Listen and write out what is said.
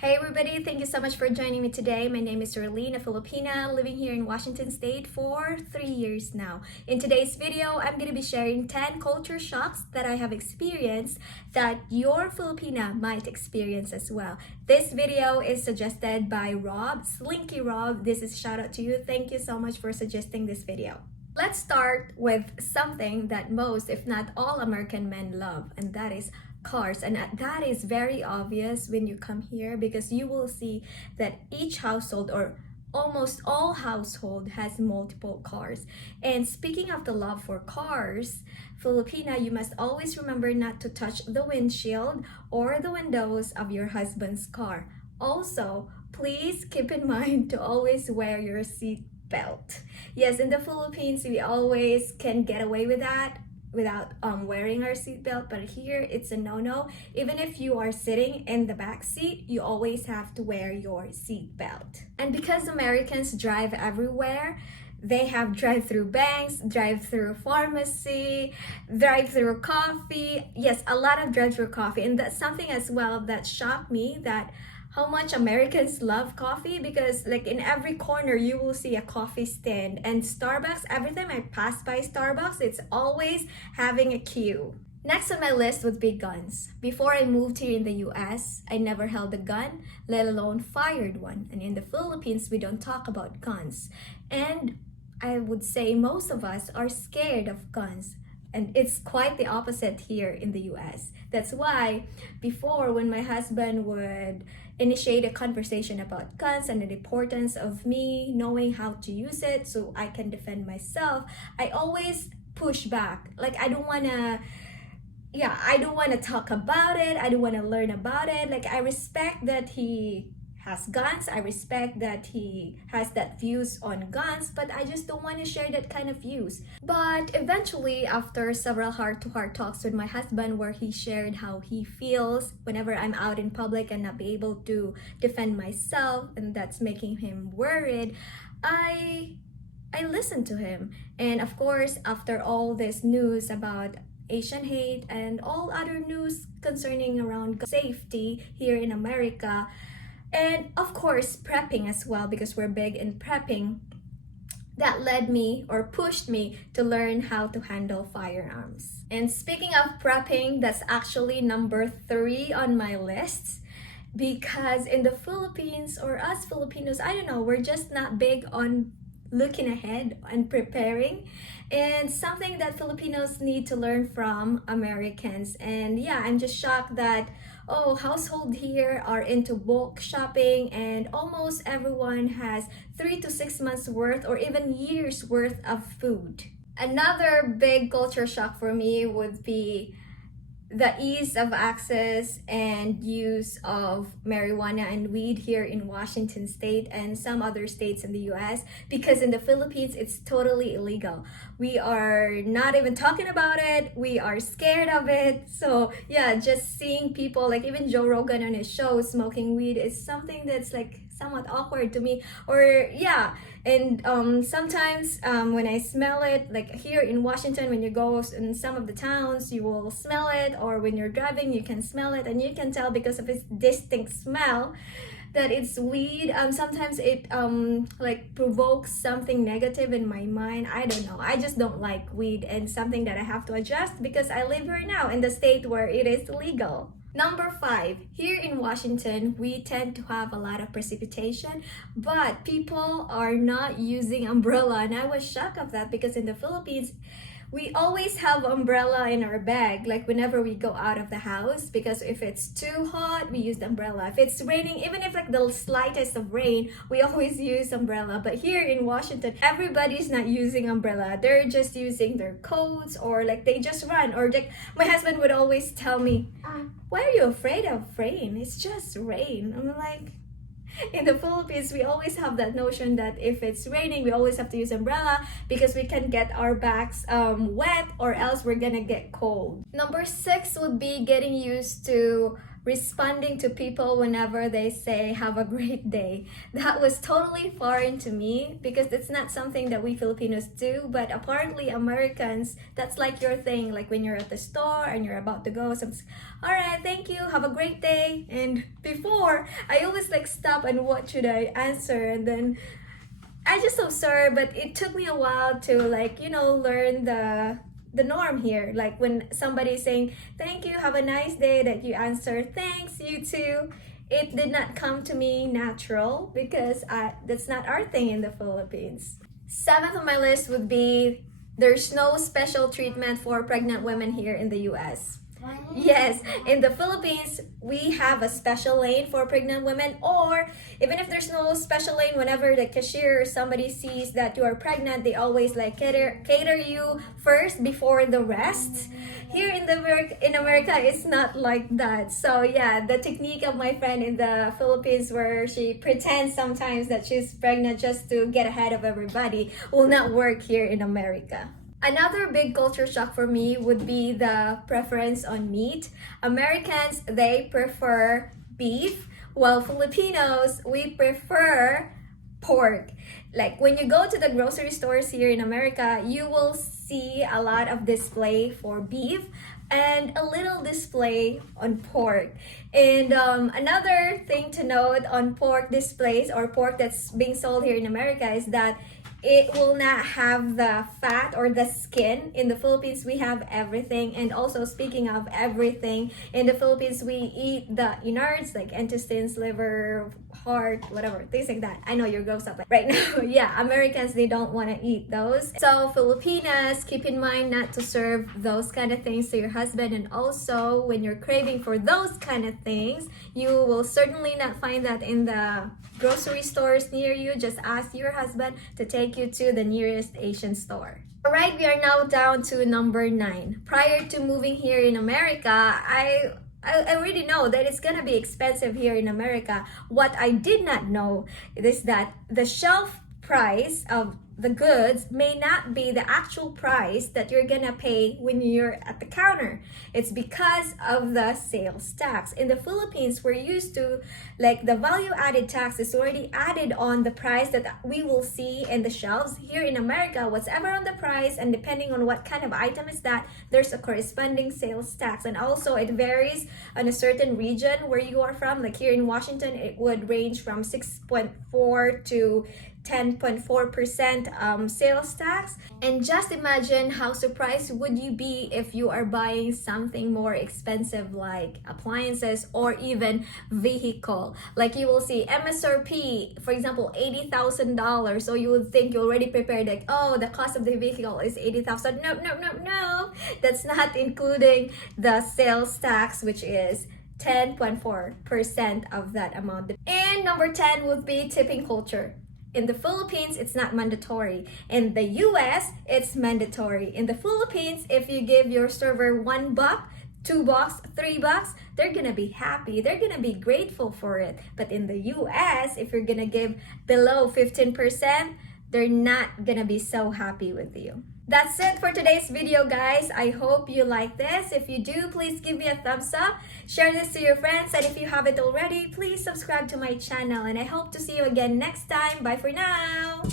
Hey everybody, thank you so much for joining me today. My name is Sterling, a Filipina living here in Washington State for 3 years now. In today's video, I'm going to be sharing 10 culture shocks that I have experienced that your Filipina might experience as well. This video is suggested by Rob, Slinky Rob. This is shout out to you. Thank you so much for suggesting this video. Let's start with something that most, if not all, American men love, and that is cars. And that is very obvious when you come here because you will see that each household or almost all household has multiple cars. And speaking of the love for cars, Filipina, you must always remember not to touch the windshield or the windows of your husband's car. Also, please keep in mind to always wear your seat belt. Yes, in the Philippines, we always can get away with that without wearing our seatbelt, but here it's a no-no. Even if you are sitting in the back seat, you always have to wear your seatbelt. And because Americans drive everywhere, they have drive-through banks, drive-through pharmacy, drive-through coffee. Yes, a lot of drive-through coffee. And that's something as well that shocked me, that how much Americans love coffee, because like in every corner you will see a coffee stand. And Starbucks, every time I pass by Starbucks, it's always having a queue. Next on my list would be guns. Before I moved here in the US, I never held a gun, let alone fired one. And in the Philippines, we don't talk about guns. And I would say most of us are scared of guns. And it's quite the opposite here in the US. That's why before, when my husband would initiate a conversation about guns and the importance of me knowing how to use it so I can defend myself, I always push back. Like, I don't want to talk about it. I don't want to learn about it. Like, I respect that he has guns. I respect that he has that views on guns, but I just don't want to share that kind of views. But eventually, after several heart-to-heart talks with my husband where he shared how he feels whenever I'm out in public and not be able to defend myself, and that's making him worried, I listened to him. And of course, after all this news about Asian hate and all other news concerning around safety here in America, and of course prepping as well, because we're big in prepping, that led me or pushed me to learn how to handle firearms. And speaking of prepping, that's actually number 3 on my list, because in the Philippines, or us Filipinos, I don't know, we're just not big on looking ahead and preparing, and something that Filipinos need to learn from Americans. And yeah, I'm just shocked that household here are into bulk shopping, and almost everyone has 3 to 6 months worth or even years worth of food. Another big culture shock for me would be the ease of access and use of marijuana and weed here in Washington State and some other states in the US, because in the Philippines it's totally illegal. We are not even talking about it. We are scared of it. So yeah, just seeing people like even Joe Rogan on his show smoking weed is something that's like somewhat awkward to me. Or yeah, and sometimes when I smell it, like here in Washington, when you go in some of the towns, you will smell it, or when you're driving, you can smell it, and you can tell because of its distinct smell that it's weed. Sometimes it like provokes something negative in my mind. I don't know. I just don't like weed, and something that I have to adjust because I live here now in the state where it is legal. Number 5, here in Washington, we tend to have a lot of precipitation, but people are not using umbrella. And I was shocked of that because in the Philippines, we always have umbrella in our bag, like whenever we go out of the house, because if it's too hot, we use the umbrella. If it's raining, even if like the slightest of rain, we always use umbrella. But here in Washington, everybody's not using umbrella. They're just using their coats, or like they just run. Or like my husband would always tell me, why are you afraid of rain? It's just rain. I'm like, in the Philippines, we always have that notion that if it's raining, we always have to use umbrella because we can get our backs wet, or else we're gonna get cold. Number 6 would be getting used to responding to people whenever they say have a great day. That was totally foreign to me because it's not something that we Filipinos do, but apparently Americans, that's like your thing. Like when you're at the store and you're about to go, all right, thank you, have a great day. And before, I always like stop and what should I answer, and then I just observe, but it took me a while to like, learn the norm here. Like when somebody's saying thank you, have a nice day, that you answer thanks, you too. It did not come to me natural because that's not our thing in the Philippines. 7th on my list would be there's no special treatment for pregnant women here in the US. Yes, in the Philippines, we have a special lane for pregnant women, or even if there's no special lane, whenever the cashier or somebody sees that you are pregnant, they always like cater you first before the rest. Here in America, it's not like that. So yeah, the technique of my friend in the Philippines where she pretends sometimes that she's pregnant just to get ahead of everybody will not work here in America. Another big culture shock for me would be the preference on meat. Americans, they prefer beef, while Filipinos, we prefer pork. Like when you go to the grocery stores here in America, you will see a lot of display for beef and a little display on pork. And another thing to note on pork displays or pork that's being sold here in America is that it will not have the fat or the skin. In the Philippines, we have everything. And also, speaking of everything, in the Philippines, we eat the innards like intestines, liver, heart, whatever, things like that. I know you're gross up right now. Yeah, Americans, they don't want to eat those. So Filipinas, keep in mind not to serve those kind of things to your husband. And also, when you're craving for those kind of things, you will certainly not find that in the grocery stores near you. Just ask your husband to take you to the nearest Asian store. Alright, we are now down to number 9. Prior to moving here in America, I already know that it's gonna be expensive here in America. What I did not know is that the shelf price of the goods may not be the actual price that you're gonna pay when you're at the counter. It's because of the sales tax. In the Philippines, we're used to like the value added tax is already added on the price that we will see in the shelves. Here in America, whatever on the price, and depending on what kind of item is that, there's a corresponding sales tax. And also it varies on a certain region where you are from. Like here in Washington, it would range from 6.4 to 10.4% sales tax. And just imagine how surprised would you be if you are buying something more expensive like appliances or even vehicle. Like you will see MSRP, for example, $80,000. So you would think you're already prepared like, oh, the cost of the vehicle is $80,000. No. That's not including the sales tax, which is 10.4% of that amount. And number 10 would be tipping culture. In the Philippines, it's not mandatory. In the US, it's mandatory. In the Philippines, if you give your server $1, $2, $3, they're gonna be happy. They're gonna be grateful for it. But in the US, if you're gonna give below 15%, they're not gonna be so happy with you. That's it for today's video, guys. I hope you like this. If you do, please give me a thumbs up, share this to your friends, and if you haven't already, please subscribe to my channel. And I hope to see you again next time. Bye for now.